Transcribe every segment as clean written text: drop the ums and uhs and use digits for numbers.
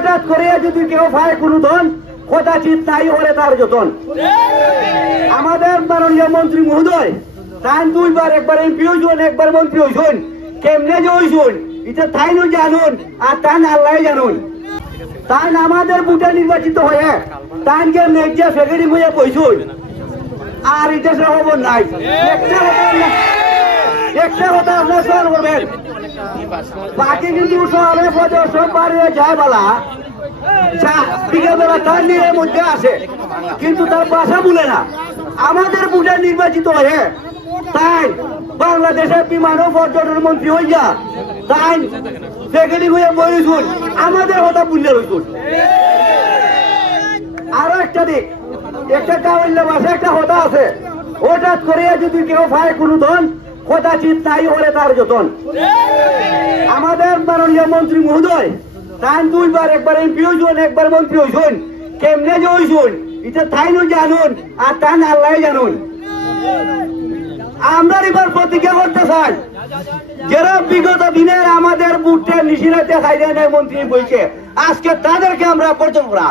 হঠাৎ করে যদি কেউ পায় কোনো ধন কদাচিৎ তাই হলে তার যতন। আমাদের মাননীয় মন্ত্রী মহোদয় তাই দুইবার, একবার এমপি হইছেন, একবার মন্ত্রী হইছেন, কেমনে যে হইছেন এটা তাই নয় জানুন আর তাই আল্লাহ জানুন। তাই আমাদের বুটে নির্বাচিত হয়ে তাই কেমনে যে সেক্রেটারি হয়ে বইছুন আর এটা সে খবর নাই। একটা কথা আপনার স্মরণ করবেন, বাকি কিন্তু শহরে সব বাড়িয়ে যায় বলা বিকেলবেলা তার নিয়ে মধ্যে আসে, কিন্তু তার ভাষা ভুলে না। আমাদের বুটে নির্বাচিত হয়ে তাই বাংলাদেশের বিমান ও পর্যটন মন্ত্রী হইয়া তাই সেক্রেটারি হয়ে বইছুন, আমাদের কথা ভুলে রইছুন। আরো একটা দিক, একটা কাওয়াল্লা ভাষা একটা কথা আছে, হঠাৎ করে যদি কেউ পায় কোনো ধন কদাচিৎ তাই হলে তার যতন। আমাদের মাননীয় মন্ত্রী মহোদয় তাই দুইবার, একবার এমপি হইছেন, একবার মন্ত্রী হইছেন, কেমনে যে হইছেন এটা তাই নয় জানুন আর তাই আল্লাহ জানুন। আমরা এবার প্রতিজ্ঞা করতে চাই, যারা বিগত দিনের আমাদের বুটে নিশিরাতে খাইলে নেয় মন্ত্রী বইছে, আজকে তাদেরকে আমরা বর্জন করা।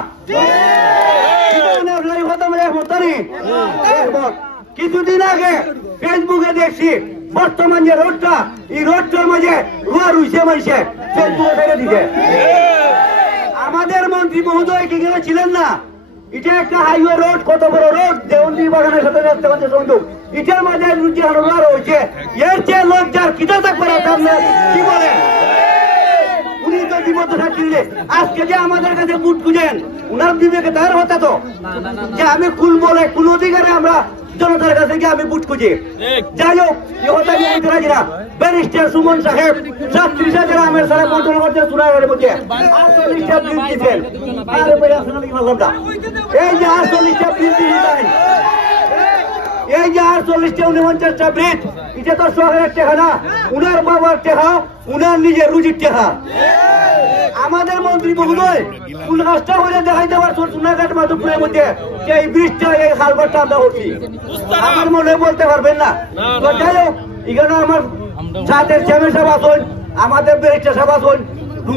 কিছুদিন আগে ফেসবুকে দেখছি বর্তমান যে রোডটা, এই রোডটার মাঝে রুয়া রুইছে মাইছে ফেসবুকে ছেড়ে দিছে। আমাদের মন্ত্রী মহোদয় কি ছিলেন না, এটা একটা হাইওয়ে রোড, কত বড় রোড, দেওয়ানি বাগানের সাথে দেখতে পাচ্ছে সংযোগ, এটার মাঝে রুচি রোয়া রয়েছে। এর চেয়ে লজ্জার কিটা থাকবে না, কি বলেন? উনি তো বিপদ থাকলে আজকে যে আমাদের কাছে বুট খুঁজেন, উনার বিবেকে তার হতো তো যে আমি কুল বলে কোন অধিকারে আমরা জনতার কাছে গিয়ে আমি বুট খুঁজি। যাই হোক, ব্যারিস্টার সুমন সাহেব 37,000 আমের সারা বন্টন করতে সুনাগরের মধ্যে 48টা বিল দিচ্ছেন। এই যে 48টা বিল দিচ্ছেন, এই যে 48টা 49টা ব্রিজ, এটা তো শহরের টেকা না, উনার বাবার টেকা, উনার নিজের রুজির টেকা। আমাদের মন্ত্রী মহোদয় কোন কাজটা হলে দেখাইতে পারছো সোনাঘাট মাধবপুরের মধ্যে যে এই ব্রিজটা, এই খালবারটা আমরা হচ্ছি, আমার মনে বলতে পারবেন না। তো যাই হোক, এখানে আমার জাতের চেয়ারম্যান সাহেব আসুন, আমাদের ব্যারিস্টার সাহেব আসুন,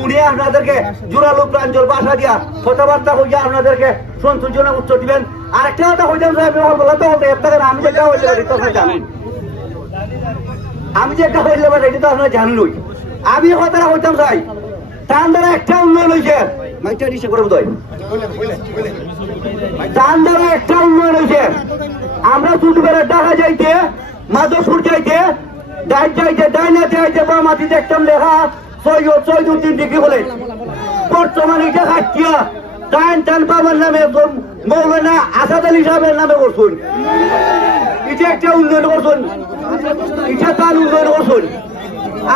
উনিয়ে আপনাদেরকে জোরালো প্রাঞ্জল ভাষা দিয়া কথাবার্তা হইয়া আপনাদেরকে সন্তোষজনক উত্তর দিবেন। আরেকটা কথা হইতাম বলা তো বলতে আমি যেটা হইলে তো আপনারা জানেন, আমি যেটা হইলে এটা তো আপনারা জানলই। আমি কথাটা হইতাম চাই, তার দ্বারা একটা উন্নয়ন হয়েছে, তার দ্বারা একটা উন্নয়ন হয়েছে। আমরা ছোটবেলা দেখা যাইতে, মাধবপুর যাইতে, ডাইন যাইতে, ডাইনাতে যাইতে বা মাটি দেখতাম লেখা 603 ডিগ্রি বলে। বর্তমানে এটা খাটিয়া টান টান বাবার নামে মৌলানা আসাদ আলী সাহেবের নামে করছুন। এটা একটা উন্নয়ন করছুন, এটা তার উন্নয়ন করছুন।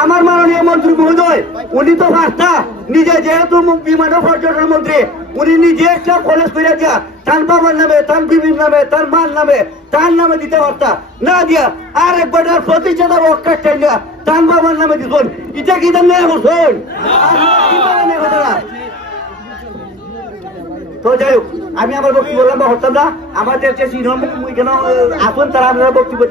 আমার মাননীয় মন্ত্রী মহোদয় উনি তো ফার্স্টটা নিজে, যেহেতু বিমান ও পর্যটন মন্ত্রী, উনি নিজে একটা কলেজ করে দিয়া তার বাবার নামে, তার বিবির নামে, তার মার নামে, তার নামে দিতে পারতা না দিয়া আর একবার প্রতিষ্ঠাতা অক্কাটাই না তার বাবার নামে দিত। এটা কি দাম নেই করছেন? তো যাই হোক, আমি আমার বক্তব্য বললাম বা হতাম না, আমাদের যে সিনিয়র কেন আসুন তারা আপনারা বক্তব্য